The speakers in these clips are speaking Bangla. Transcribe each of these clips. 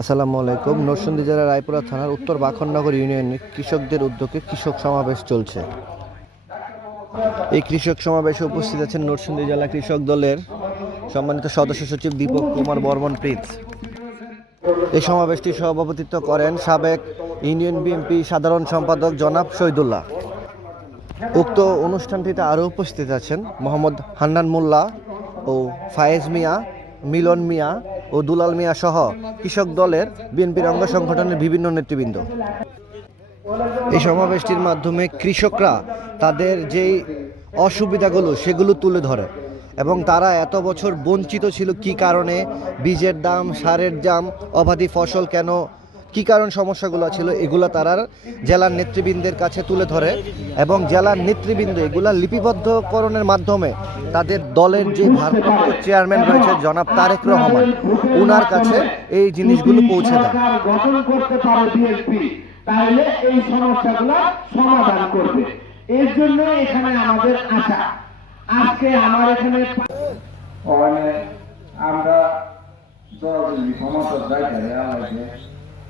আসসালামু আলাইকুম। নরসিংদী জেলার রায়পুরা থানার উত্তর বাখননগর ইউনিয়নে কৃষকদের উদ্যোগে কৃষক সমাবেশ চলছে। এই কৃষক সমাবেশে উপস্থিত আছেন নরসিংদী জেলা কৃষক দলের সম্মানিত সদস্য সচিব দীপক কুমার বর্মন প্রিন্স এই সমাবেশটি সভাপতিত্ব করেন সাবেক ইউনিয়ন বিএনপি সাধারণ সম্পাদক জনাব শহীদুল্লাহ। উক্ত অনুষ্ঠানটিতে আরও উপস্থিত আছেন মোহাম্মদ হান্নান মোল্লা ও ফায়েজ মিয়া। মিলন মিয়া ও দুলাল মিয়া সহ কৃষক দলের বিএনপির অঙ্গ সংগঠনের বিভিন্ন নেতৃবৃন্দ। এই সমাবেশটির মাধ্যমে কৃষকরা তাদের যেই অসুবিধাগুলো সেগুলো তুলে ধরে এবং তারা এত বছর বঞ্চিত ছিল কি কারণে? বীজের দাম, সারের দাম, অবাধি ফসল কেন কি কারণ সমস্যাগুলো ছিল এগুলো তারা জেলার নেতৃবৃন্দের কাছে তুলে ধরে এবং জেলার নেতৃবৃন্দ এগুলা লিপিবদ্ধকরণের মাধ্যমে তাদের দলের যে ভারপ্রাপ্ত চেয়ারম্যান রয়েছে জনাব তারেক রহমান উনার কাছে এই জিনিসগুলো পৌঁছে দেয়। সরকার গঠন করতে পারে তাহলে এই সমস্যাগুলো সমাধান করবে। এর জন্য এখানে আমাদের আশা। আজকে আমার এখানে আমরা যাইতে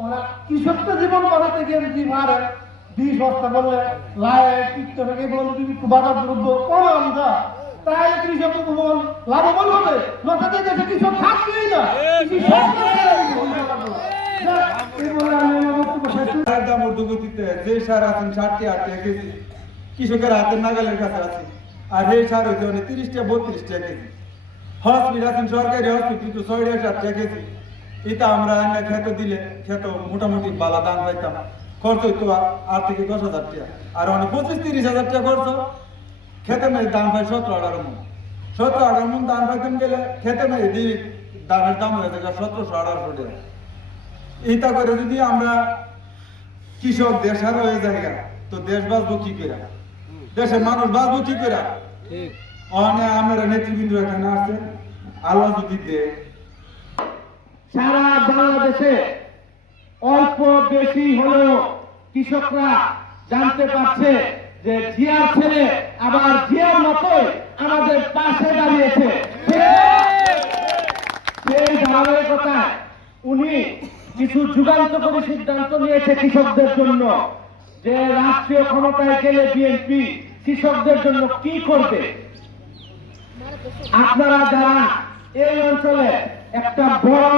ওরা কৃষকটা জীবন বাড়াতে গিয়ে যদি মারে? লাই পিত্ত থেকে বলল তুমি বাজার দ্রব্য কম আমদা তাহলে কৃষক উপবল লাভবান হবে? কৃষক থাকবেই না। বলে যে সার আছেন, ষাটটি, আটটি কেজি। কৃষকের হাতের নাগালের কাছে আছে। আর এই সার হইতে তিরিশটা, বত্রিশটা কেজি। হসপিটাল আছেন, সরকারি হসপিটাল ছয়টা, সাতটা কেজি। এটা আমরা এনে খেতে দিলে খেতে মোটামুটি বালা দাম পাইতাম। খরচ হইতো আ- আট থেকে দশ হাজার টাকা। আর অনেক পঁচিশ তিরিশ হাজার টাকা খরচ খেতে মেয়ে দাম পাই সতেরো আঠারো মন। সতেরো আঠারো মন দাম পাইতাম গেলে খেতে মেয়ে দিই দামের দাম হয়ে যায় সতেরোশো আঠারোশো টাকা। এইটা করে যদি আমরা কৃষক দেশের হয়ে যায় তো দেশ বাঁচবো কি করে? দেশের মানুষ বাঁচবো কি করে? অনে আমরা নেতৃবৃন্দ এখানে আছে আল্লাহ যদি দে সারা বাংলাদেশে অল্প বেশি হলেও কৃষকরা জানতে পারছে যে জিয়ার ছেলে আবার জিয়ার মতোই আমাদের পাশে দাঁড়িয়েছে। সেই ধারাবাহিকতায় উনি কিছু যুগান্তকারী সিদ্ধান্ত নিয়েছে কৃষকদের জন্য যে রাষ্ট্রীয় ক্ষমতায় গেলে বিএনপি কৃষকদের জন্য কি করবে। আপনারা যারা এই অঞ্চলে একটা বড়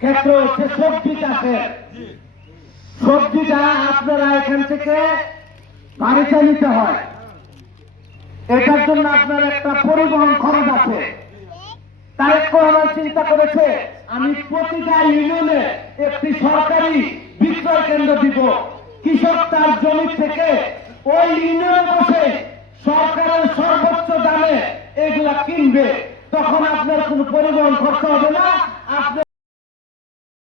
ক্ষেত্র হচ্ছে সবজি চাষের। সবজিটা আপনারা এখান থেকে বাড়িতে নিতে হয়। এটার জন্য আপনার একটা পরিবহন খরচ আছে। তারেক রহমান চিন্তা করেছে, আমি প্রতিটা ইউনিয়নে একটি সরকারি বিক্রয় কেন্দ্র দিব। কৃষক তার জমি থেকে ওই ইউনিয়নে বসে সরকারের সর্বোচ্চ দামে এগুলা কিনবে। তখন আপনার কোনো পরিবহন খরচ হবে না, আপনি